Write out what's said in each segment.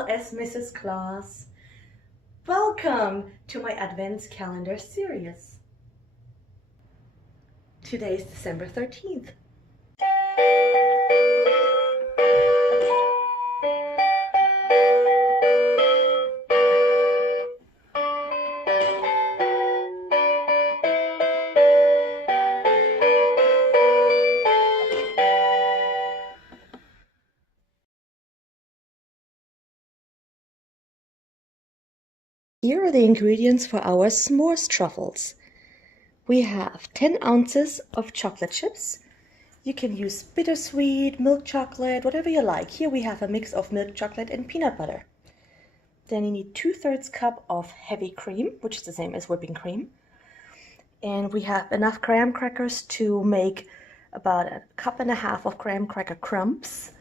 small as Mrs. Claus. Welcome to my Advents Calendar series. Today is December 13th. Here are the ingredients for our s'mores truffles. We have 10 ounces of chocolate chips. You can use bittersweet, milk chocolate, whatever you like. Here we have a mix of milk chocolate and peanut butter. Then you need 2/3 cup of heavy cream, which is the same as whipping cream. And we have enough graham crackers to make about 1.5 cups of graham cracker crumbs.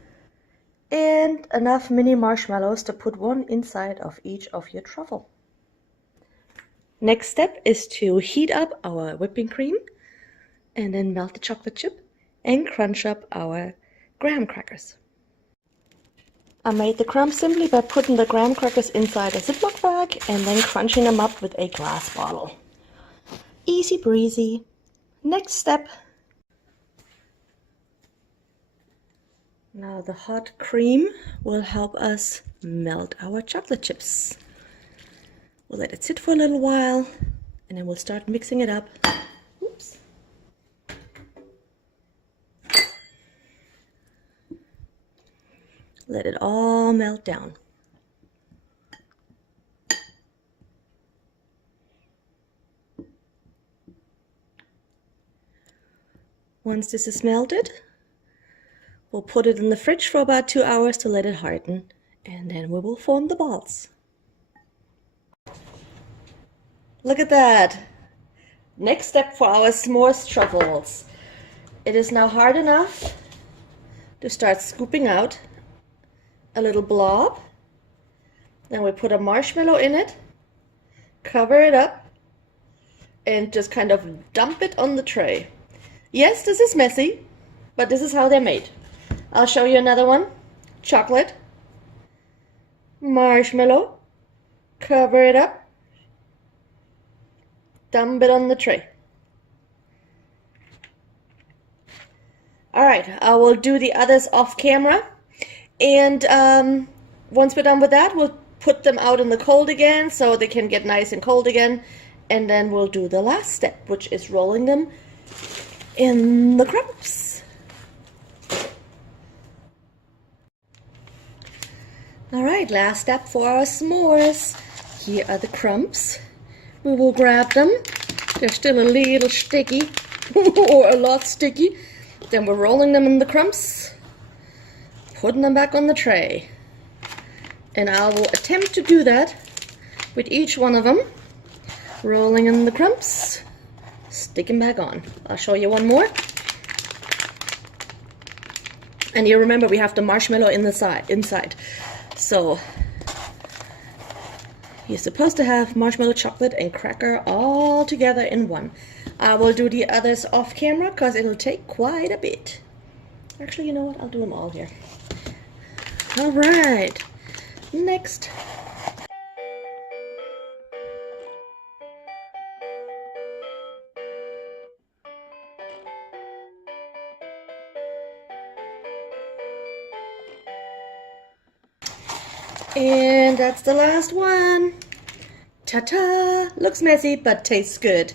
And enough mini marshmallows to put one inside of each of your truffle. Next step is to heat up our whipping cream and then melt the chocolate chip and crunch up our graham crackers. I made the crumbs simply by putting the graham crackers inside a Ziploc bag and then crunching them up with a glass bottle. Easy breezy. Next step. Now the hot cream will help us melt our chocolate chips. We'll let it sit for a little while, and then we'll start mixing it up. Oops. Let it all melt down. Once this is melted, we'll put it in the fridge for about 2 hours to let it harden, and then we will form the balls. Look at that! Next step for our s'mores truffles. It is now hard enough to start scooping out a little blob. Then we put a marshmallow in it, cover it up, and just kind of dump it on the tray. Yes, this is messy, but this is how they're made. I'll show you another one. Chocolate, marshmallow, cover it up, dump it on the tray. Alright, I will do the others off camera, and once we're done with that, we'll put them out in the cold again so they can get nice and cold again, and then we'll do the last step, which is rolling them in the crumbs. Alright, last step for our s'mores. Here are the crumbs. We will grab them. They're still a little sticky, or a lot sticky. Then we're rolling them in the crumbs, putting them back on the tray. And I will attempt to do that with each one of them. Rolling in the crumbs, sticking back on. I'll show you one more. And you remember we have the marshmallow inside. So you're supposed to have marshmallow, chocolate, and cracker all together in one. I will do the others off camera because it'll take quite a bit. Actually, you know what? I'll do them all here. All right. Next. And that's the last one. Ta-ta! Looks messy, but tastes good.